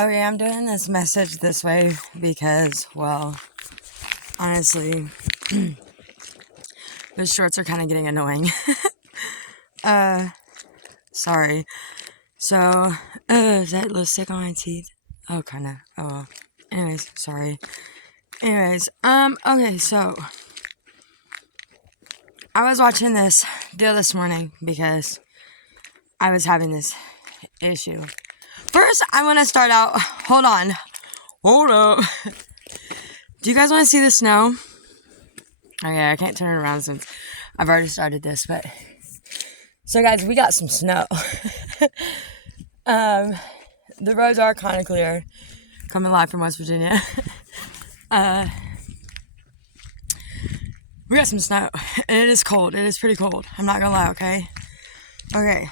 Okay, I'm doing this message this way because, well, honestly, the shorts are kind of getting annoying. Sorry. So, is that lipstick on my teeth? Oh, kind of. Oh, well. Anyways, sorry. Okay, so, I was watching this deal this morning because I was having this issue. First, I want to start out, hold up. Do you guys want to see the snow? Okay, I can't turn it around since I've already started this, but so guys, we got some snow. The roads are kind of clear. Coming live from West Virginia. We got some snow. And it is cold. It is pretty cold. I'm not gonna lie, okay? Okay.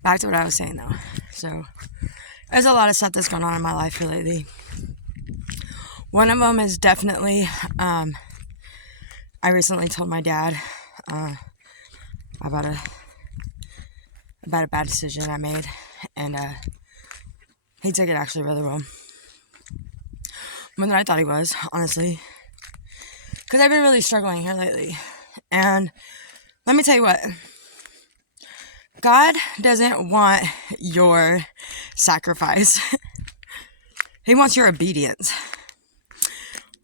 Back to what I was saying though. So, there's a lot of stuff that's going on in my life here lately. One of them is definitely, I recently told my dad about a bad decision I made, and he took it actually really well. More than I thought he was, honestly. Because I've been really struggling here lately. And let me tell you what. God doesn't want your sacrifice. He wants your obedience.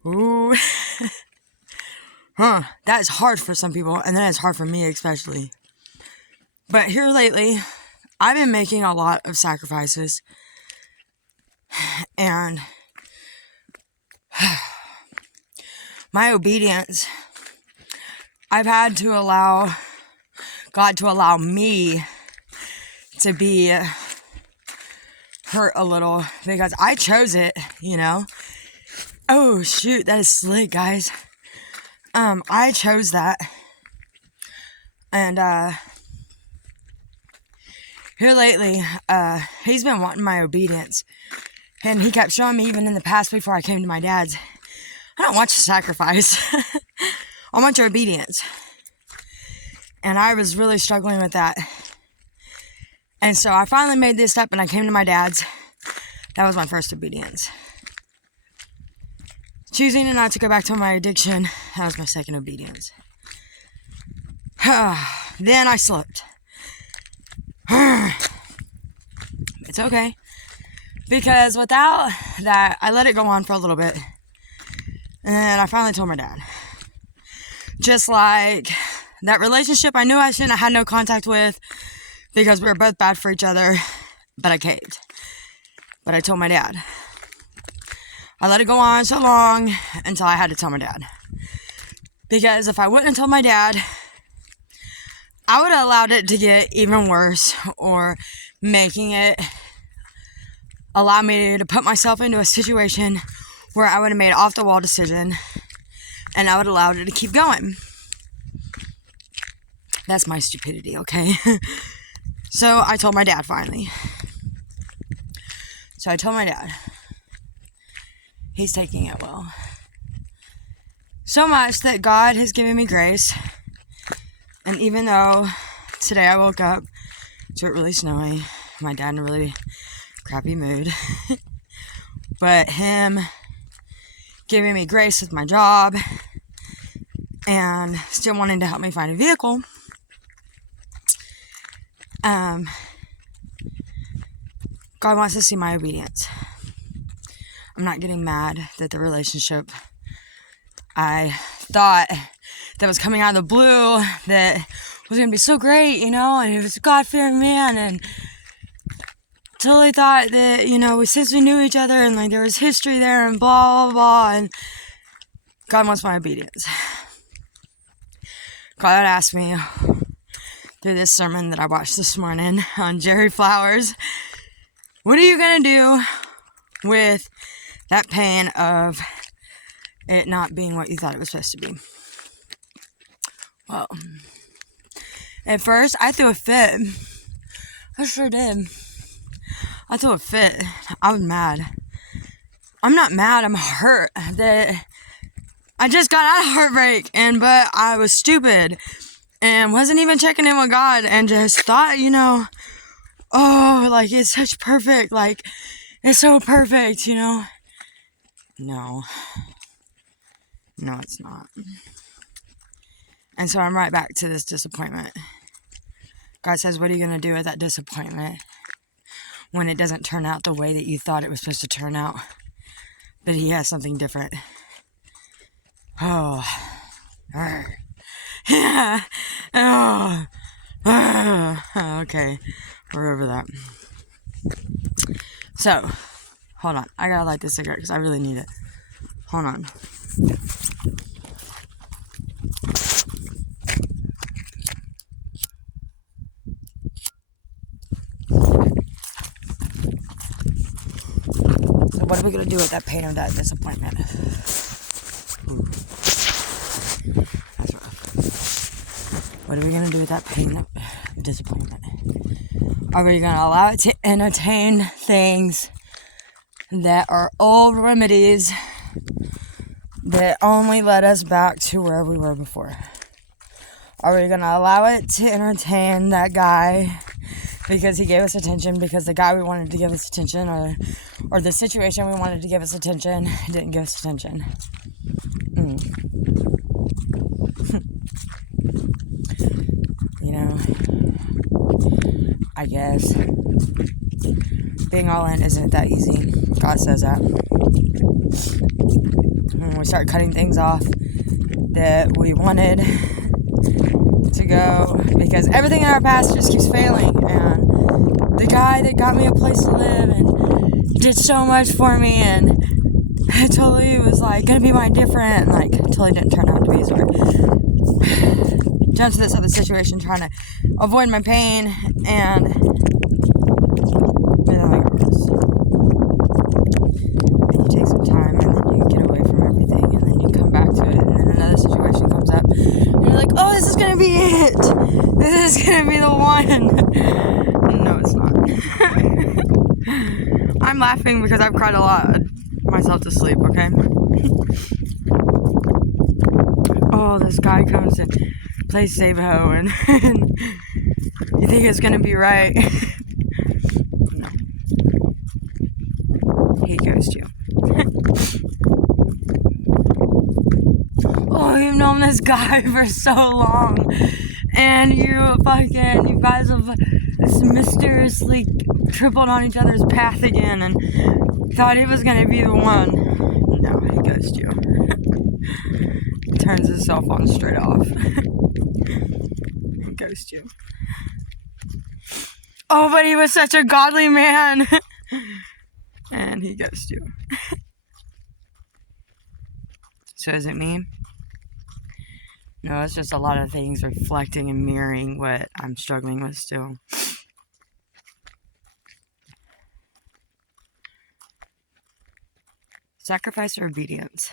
Ooh. That is hard for some people, and that is hard for me especially. But here lately, I've been making a lot of sacrifices. And my obedience, I've had to allow God to allow me to be hurt a little because I chose it, you know. Oh shoot, that is slick, guys. I chose that. And here lately, he's been wanting my obedience. And he kept showing me even in the past before I came to my dad's, I don't want your sacrifice. I want your obedience. And I was really struggling with that. And so I finally made this step and I came to my dad's. That was my first obedience. Choosing not to go back to my addiction, that was my second obedience. Then I slipped. It's okay. Because without that, I let it go on for a little bit. And I finally told my dad. Just like that relationship I knew I shouldn't have had no contact with because we were both bad for each other, but I caved. But I told my dad. I let it go on so long until I had to tell my dad. Because if I wouldn't have told my dad, I would have allowed it to get even worse or making it allow me to put myself into a situation where I would have made an off-the-wall decision and I would have allowed it to keep going. That's my stupidity, okay? So I told my dad finally. So I told my dad. He's taking it well. So much that God has given me grace. And even though today I woke up to it really snowing, my dad in a really crappy mood. But him giving me grace with my job and still wanting to help me find a vehicle. God wants to see my obedience. I'm not getting mad that the relationship I thought that was coming out of the blue that was going to be so great, you know, and he was a God-fearing man, and totally thought that, you know, since we knew each other and like there was history there and blah, blah, blah, and God wants my obedience. God asked me through this sermon that I watched this morning on Jerry Flowers, what are you going to do with that pain of it not being what you thought it was supposed to be? Well, at first, I threw a fit. I sure did. I threw a fit. I was mad. I'm not mad. I'm hurt that I just got out of heartbreak, but I was stupid and wasn't even checking in with God and just thought, you know, oh, like, it's such perfect, like, it's so perfect, you know? No, it's not. And so I'm right back to this disappointment. God says, what are you going to do with that disappointment when it doesn't turn out the way that you thought it was supposed to turn out? But he has something different. Oh. Yeah. Oh. Okay. We're over that. So, hold on. I gotta light this cigarette because I really need it. Hold on. So what are we gonna do with that pain of that disappointment? Ooh. That's rough. What are we gonna do with that pain of disappointment? Are we gonna allow it to entertain things that are old remedies that only led us back to where we were before? Are we gonna allow it to entertain that guy because he gave us attention, because the guy we wanted to give us attention, or the situation we wanted to give us attention didn't give us attention? You know, I guess being all in isn't that easy. God says that. When we start cutting things off that we wanted to go, because everything in our past just keeps failing, and the guy that got me a place to live and did so much for me, and it totally was like gonna be my different, like, totally didn't turn out to be. So jumped to this other situation trying to avoid my pain, and then like worse. And you take some time, and then you get away from everything, and then you come back to it, and then another situation comes up, and you're like, oh, this is gonna be it. This is gonna be the one. No, it's not. I'm laughing because I've cried a lot myself to sleep, okay? Oh, this guy comes and plays Save Ho, and you think it's gonna be right. No. He goes to you. Oh, you've known this guy for so long, and you guys have mysteriously tripled on each other's path again, and thought he was gonna be the one. No, he goes to you. Turns his cell phone straight off. And goes to you. Oh, but he was such a godly man. And he goes to you. So is it me? No, it's just a lot of things reflecting and mirroring what I'm struggling with still. Sacrifice or obedience?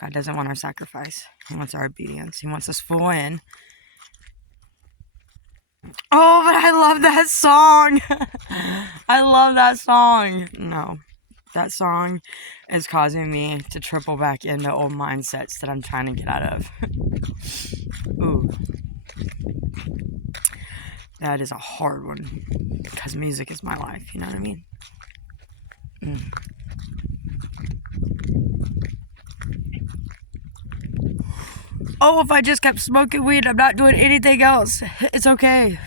God doesn't want our sacrifice. He wants our obedience. He wants us full in. Oh, but I love that song. I love that song. No, that song is causing me to triple back into old mindsets that I'm trying to get out of. Ooh. That is a hard one, because music is my life, you know what I mean? Oh, if I just kept smoking weed, I'm not doing anything else. It's okay.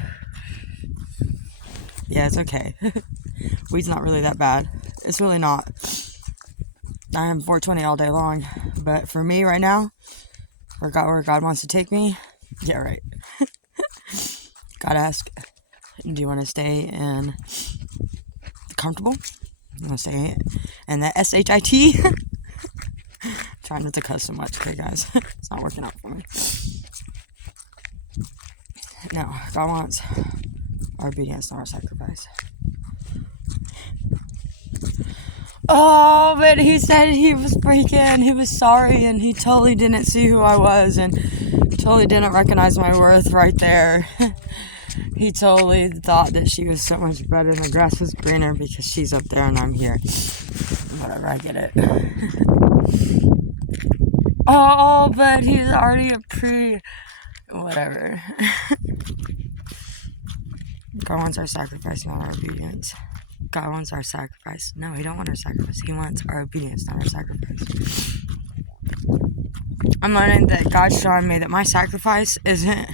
Yeah, it's okay. Weed's not really that bad. It's really not. I am 420 all day long. But for me right now, where God wants to take me, yeah, right. God ask, do you want to stay in comfortable? You want to stay in that SHIT? Trying not to cuss so much, okay, guys? It's not working out for me. No, God wants our obedience, not our sacrifice. Oh, but he said he was sorry, and he totally didn't see who I was, and totally didn't recognize my worth right there. He totally thought that she was so much better and the grass was greener because she's up there and I'm here. Whatever, I get it. Oh, but he's already whatever. God wants our sacrifice, not our obedience. God wants our sacrifice. No, He don't want our sacrifice. He wants our obedience, not our sacrifice. I'm learning that God's showing me that my sacrifice isn't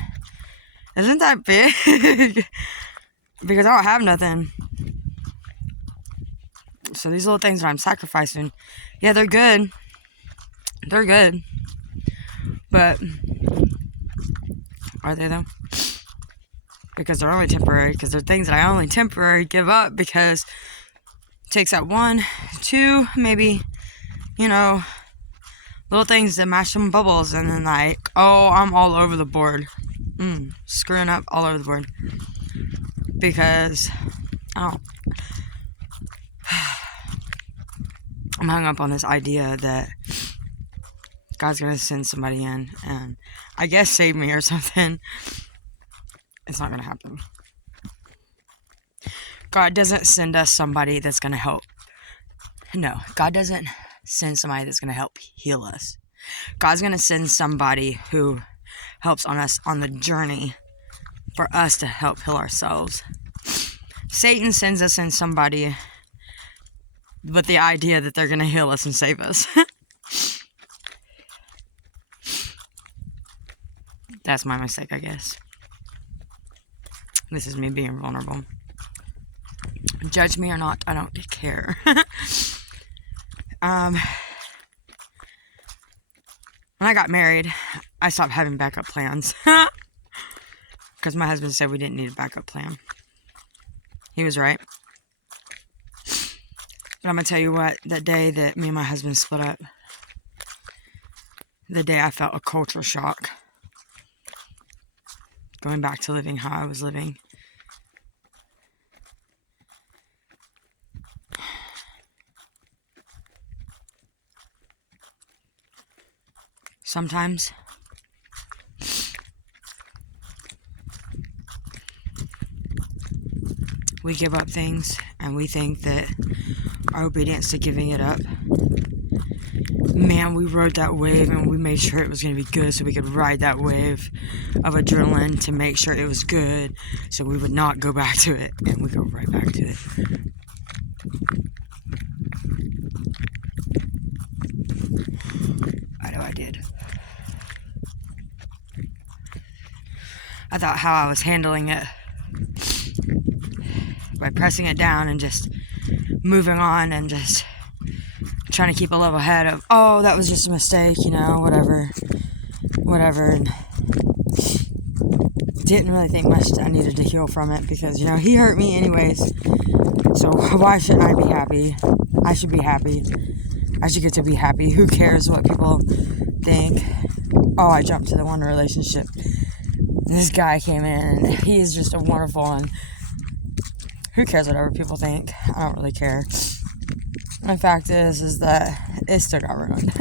that big because I don't have nothing. So these little things that I'm sacrificing, yeah, they're good. They're good. But are they though? Because they're only temporary. Because they're things that I only temporarily give up because it takes that 1, 2, maybe, little things that mash some bubbles, and then I'm all over the board. Screwing up all over the board. Because, I'm hung up on this idea that God's going to send somebody in and I guess save me or something. It's not going to happen. God doesn't send us somebody that's going to help. No, God doesn't send somebody that's going to help heal us. God's going to send somebody who helps us on the journey for us to help heal ourselves. Satan sends us in somebody with the idea that they're going to heal us and save us. That's my mistake, I guess. This is me being vulnerable. Judge me or not, I don't care. When I got married, I stopped having backup plans. Because my husband said we didn't need a backup plan. He was right. But I'm going to tell you what, that day that me and my husband split up, the day I felt a culture shock. Going back to living how I was living. Sometimes we give up things and we think that our obedience to giving it up, man, we rode that wave and we made sure it was going to be good so we could ride that wave of adrenaline to make sure it was good so we would not go back to it, and we go right back to it. I know I did. I thought how I was handling it by pressing it down and just moving on and just trying to keep a level head of, oh, that was just a mistake, whatever, and didn't really think much I needed to heal from it because, he hurt me anyways, so why shouldn't I be happy? I should be happy. I should get to be happy. Who cares what people think? Oh, I jumped to the one relationship. This guy came in, and he is just a wonderful one. Who cares whatever people think? I don't really care. The fact is that it still got ruined.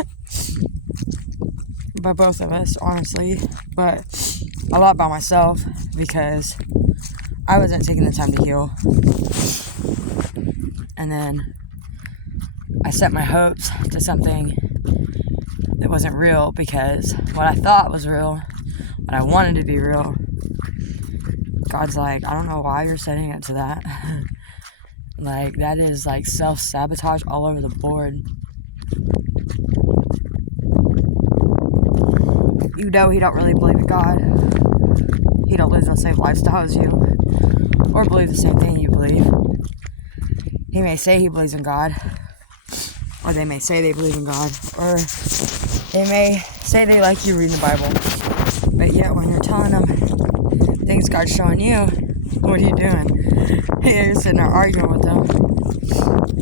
By both of us, honestly. But a lot by myself, because I wasn't taking the time to heal. And then I set my hopes to something that wasn't real, because what I thought was real, what I wanted to be real, God's like, I don't know why you're setting it to that. That is self-sabotage all over the board. He don't really believe in God. He don't live the same lifestyle as you, or believe the same thing you believe. He may say he believes in God, or they may say they believe in God, or they may say they like you reading the Bible. But yet when you're telling them things God's showing you, what are you doing? You're sitting there arguing with them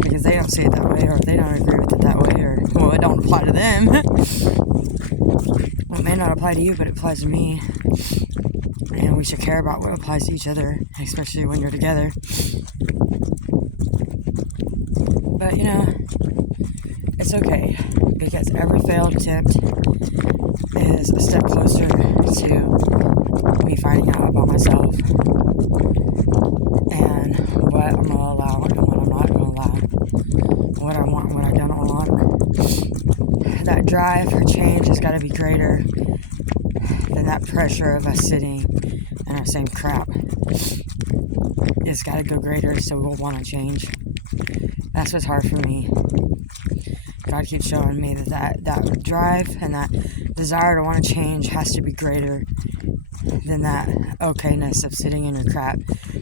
because they don't see it that way, or they don't agree with it that way, or, well, it don't apply to them. Well, it may not apply to you, but it applies to me. And we should care about what applies to each other, especially when you're together. But, it's okay, because every failed attempt is a step closer to me finding out about myself and what I'm going to allow and what I'm not going to allow, what I want and what I don't want. That drive for change has got to be greater than that pressure of us sitting in our same crap. it's got to go greater, so we'll want to change. That's what's hard for me. God keeps showing me that drive and that desire to want to change has to be greater than that okayness of sitting in your crap,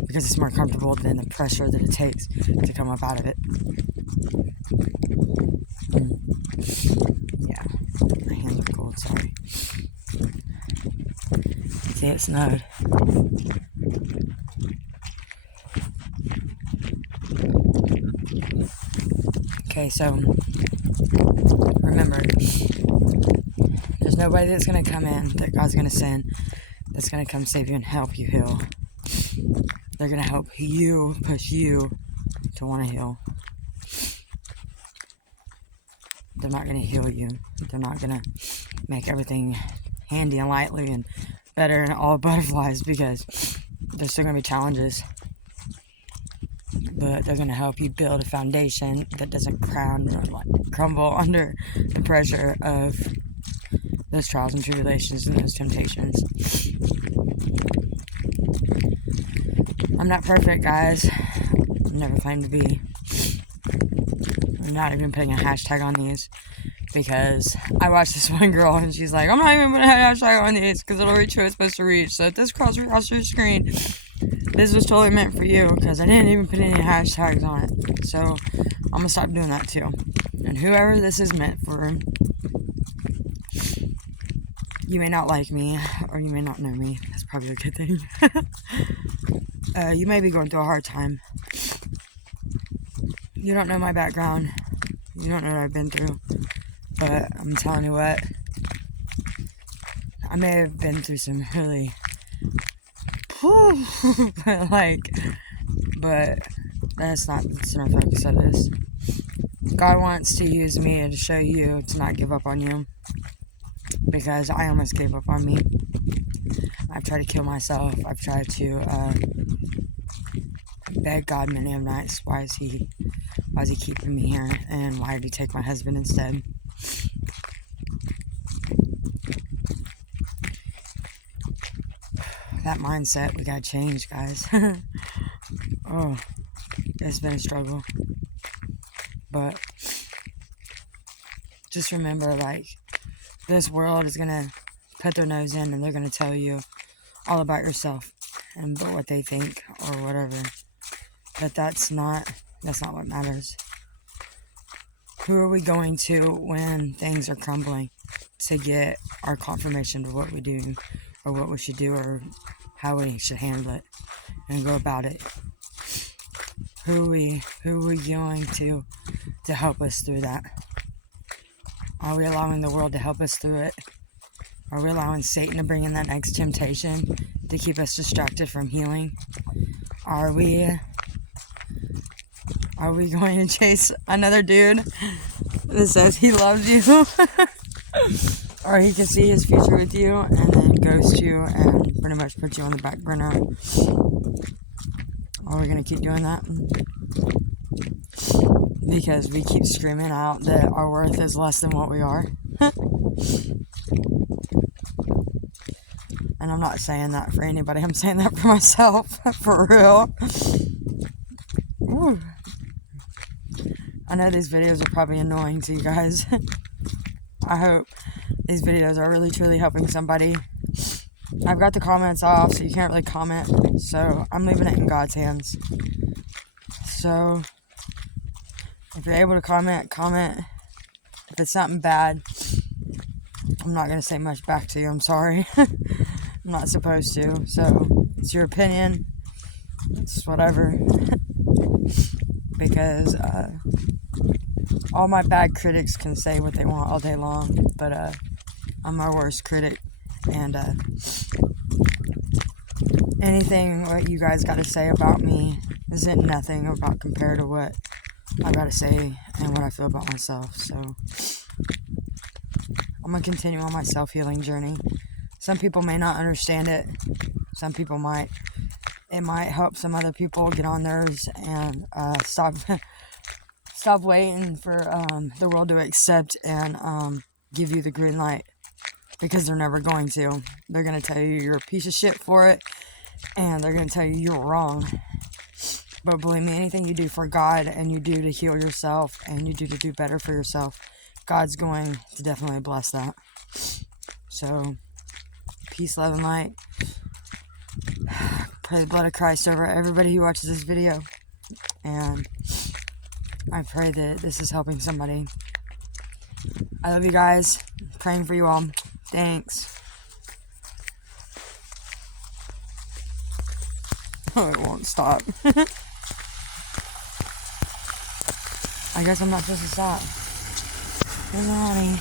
because it's more comfortable than the pressure that it takes to come up out of it. Yeah, my hands are cold, sorry. See, it snowed. Okay, so remember, there's nobody that's going to come in that God's going to send that's going to come save you and help you heal. They're going to help you, push you to want to heal. They're not going to heal you. They're not going to make everything handy and lightly and better and all butterflies, because there's still going to be challenges. But they're going to help you build a foundation that doesn't crumble under the pressure of those trials and tribulations and those temptations. I'm not perfect, guys. I never claimed to be. I'm not even putting a hashtag on these, because I watched this one girl and she's like, I'm not even putting a hashtag on these because it'll reach who it's supposed to reach. So if this crosses your screen, this was totally meant for you, because I didn't even put any hashtags on it. So I'm going to stop doing that too. And whoever this is meant for, you may not like me, or you may not know me. That's probably a good thing. You may be going through a hard time. You don't know my background. You don't know what I've been through. But I'm telling you what, I may have been through some really, but that's not the center focus of this. God wants to use me to show you to not give up on you, because I almost gave up on me. I've tried to kill myself. I've tried to beg God many of nights, why is he keeping me here, and why did he take my husband instead? That mindset, we gotta change, guys. Oh, it's been a struggle. But just remember, this world is gonna put their nose in and they're gonna tell you all about yourself and what they think or whatever. But that's not what matters. Who are we going to when things are crumbling to get our confirmation of what we do or what we should do or how we should handle it and go about it? Who are we going to help us through that? Are we allowing the world to help us through it? Are we allowing Satan to bring in that next temptation to keep us distracted from healing? Are we going to chase another dude that says he loves you? Or he can see his future with you and then ghost you and pretty much put you on the back burner? Are we going to keep doing that? Because we keep screaming out that our worth is less than what we are. And I'm not saying that for anybody. I'm saying that for myself. For real. Ooh. I know these videos are probably annoying to you guys. I hope these videos are really truly helping somebody. I've got the comments off, so you can't really comment. So I'm leaving it in God's hands. So if you're able to comment. If it's something bad, I'm not going to say much back to you. I'm sorry. I'm not supposed to. So it's your opinion. It's whatever. Because all my bad critics can say what they want all day long. But I'm my worst critic. And anything what you guys got to say about me isn't nothing about compared to what I got to say and what I feel about myself. So I'm going to continue on my self-healing journey. Some people may not understand it. Some people might. It might help some other people get on theirs and stop waiting for the world to accept and give you the green light. Because they're never going to. They're going to tell you you're a piece of shit for it. And they're going to tell you you're wrong. But believe me, anything you do for God and you do to heal yourself and you do to do better for yourself, God's going to definitely bless that. So, peace, love, and light. Pray the blood of Christ over everybody who watches this video. And I pray that this is helping somebody. I love you guys. Praying for you all. Thanks. Oh, it won't stop. I guess I'm not supposed to stop. Good morning.